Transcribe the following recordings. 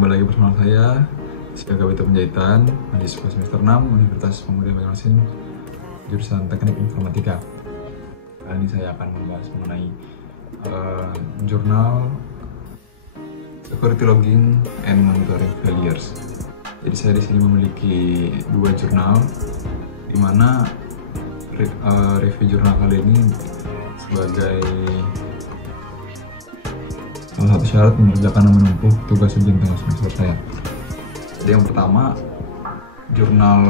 Kembali lagi bersama saya, Siaga Wita Penjahitan, mahasiswa semester 6 Universitas Pemuda Banyuasin, jurusan Teknik Informatika. Kali ini saya akan membahas mengenai jurnal Security Logging and Monitoring Failures. Jadi saya di sini memiliki dua jurnal, di mana review jurnal kali ini sebagai salah satu syarat mengerjakan dan menempuh tugas ujian tengah semester saya. Jadi yang pertama, jurnal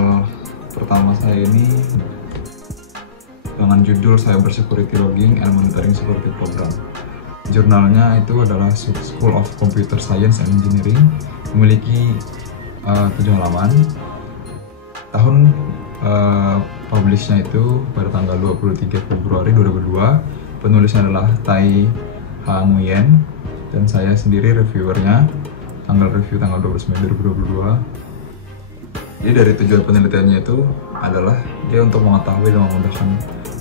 pertama saya ini dengan judul Cyber Security Logging and Monitoring Security Program. Jurnalnya itu adalah School of Computer Science and Engineering, memiliki 7 halaman. Tahun publishnya itu pada tanggal 23 Februari 2002. Penulisnya adalah Tai Ha Nguyen, dan saya sendiri reviewernya. Tanggal review tanggal 12 Mei 2022. Jadi dari tujuan penelitiannya itu adalah dia untuk mengetahui dan memudahkan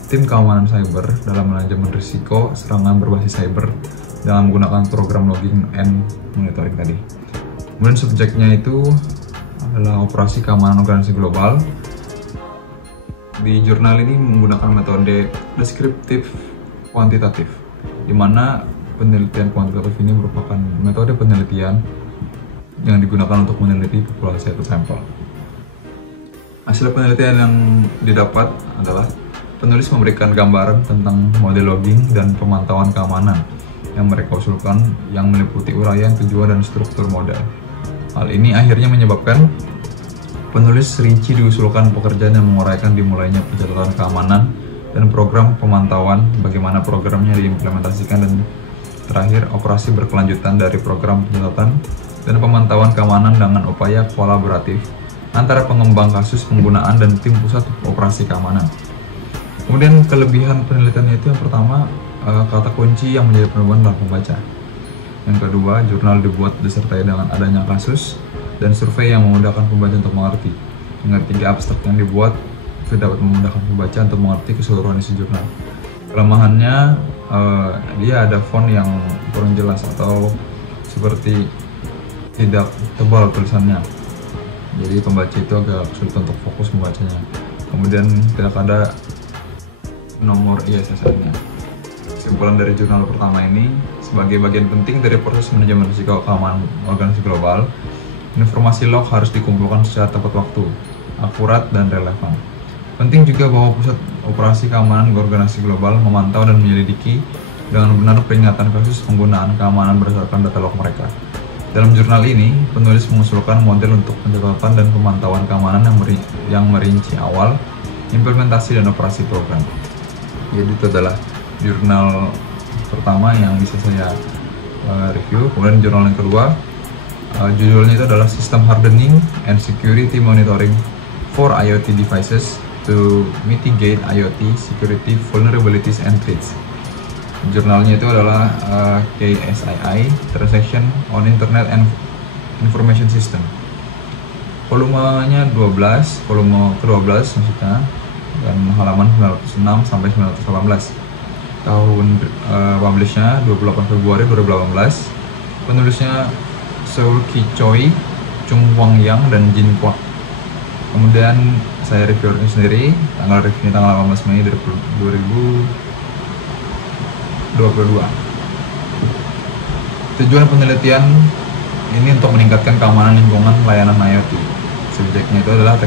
tim keamanan cyber dalam manajemen risiko serangan berbasis cyber dengan menggunakan program logging and monitoring tadi. Kemudian subjeknya itu adalah operasi keamanan organisasi global. Di jurnal ini menggunakan metode deskriptif kuantitatif, di mana penelitian kuantitatif ini merupakan metode penelitian yang digunakan untuk meneliti populasi atau sampel. Hasil penelitian yang didapat adalah penulis memberikan gambaran tentang model logging dan pemantauan keamanan yang mereka usulkan yang meliputi uraian, tujuan, dan struktur model. Hal ini akhirnya menyebabkan penulis rinci diusulkan pekerjaan yang menguraikan dimulainya pencatatan keamanan dan program pemantauan, bagaimana programnya diimplementasikan, dan terakhir operasi berkelanjutan dari program pencatatan dan pemantauan keamanan dengan upaya kolaboratif antara pengembang kasus penggunaan dan tim pusat operasi keamanan. Kemudian kelebihan penelitiannya itu yang pertama, kata kunci yang menjadi penemuan adalah pembaca. Yang kedua, jurnal dibuat disertai dengan adanya kasus dan survei yang memudahkan pembaca untuk mengerti. Yang ketiga, abstrak yang dibuat itu dapat memudahkan pembaca untuk mengerti keseluruhan isi jurnal. Kelemahannya, dia ada font yang kurang jelas atau seperti tidak tebal tulisannya, jadi pembaca itu agak sulit untuk fokus membacanya. Kemudian tidak ada nomor ISSN-nya. Kesimpulan dari jurnal pertama ini, sebagai bagian penting dari proses manajemen risiko keamanan organisasi global, informasi log harus dikumpulkan secara tepat waktu, akurat, dan relevan. Penting juga bahwa pusat operasi keamanan organisasi global memantau dan menyelidiki dengan benar peringatan kasus penggunaan keamanan berdasarkan data log mereka. Dalam jurnal ini, penulis mengusulkan model untuk pencatatan dan pemantauan keamanan yang merinci awal, implementasi, dan operasi program. Jadi itu adalah jurnal pertama yang bisa saya review. Kemudian jurnal yang kedua, judulnya itu adalah System Hardening and Security Monitoring for IoT Devices to Mitigate IoT Security Vulnerabilities and Threats. Jurnalnya itu adalah KSII, Transaction on Internet and Information System. Volumenya 12, volume ke-12 maksudnya, dan halaman 906 sampai 918. Tahun publishnya 28 Februari 2018. Penulisnya Seul Ki Choi, Chung Hwang Yang, dan Jin Kwak. Kemudian saya review ini sendiri, tanggal reviewnya tanggal 18 Mei 2022. Tujuan penelitian ini untuk meningkatkan keamanan lingkungan layanan IoT. Subjeknya itu adalah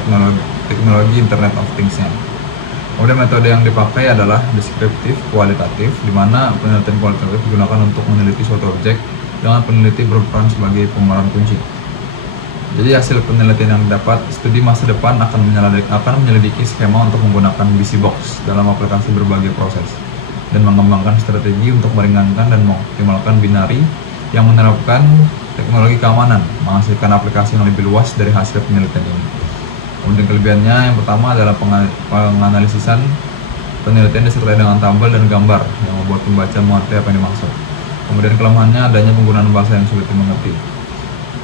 teknologi Internet of Things-nya. Kemudian metode yang dipakai adalah deskriptif kualitatif, di mana penelitian kualitatif digunakan untuk meneliti suatu objek dengan peneliti berperan sebagai pemeran kunci. Jadi hasil penelitian yang didapat, studi masa depan akan menyelidiki skema untuk menggunakan BC Box dalam aplikasi berbagai proses, dan mengembangkan strategi untuk meringankan dan mengoptimalkan binari yang menerapkan teknologi keamanan, menghasilkan aplikasi yang lebih luas dari hasil penelitian ini. Kemudian kelebihannya, yang pertama adalah penganalisisan penelitian disertai dengan tabel dan gambar yang membuat pembaca mengerti apa yang dimaksud. Kemudian kelemahannya adanya penggunaan bahasa yang sulit dimengerti.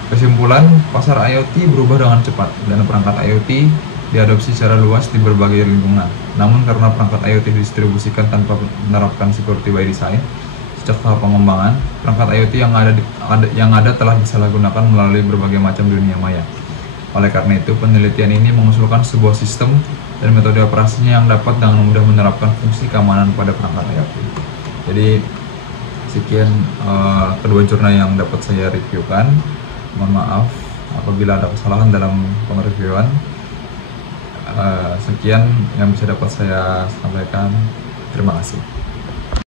Kesimpulan, pasar IoT berubah dengan cepat dan perangkat IoT diadopsi secara luas di berbagai lingkungan. Namun karena perangkat IoT didistribusikan tanpa menerapkan security by design sejak tahap pengembangan, perangkat IoT yang ada telah disalahgunakan melalui berbagai macam dunia maya. Oleh karena itu, penelitian ini mengusulkan sebuah sistem dan metode operasinya yang dapat dengan mudah menerapkan fungsi keamanan pada perangkat IoT. Jadi sekian kedua jurnal yang dapat saya reviewkan. Mohon maaf apabila ada kesalahan dalam pengreviewan. Sekian yang bisa dapat saya sampaikan. Terima kasih.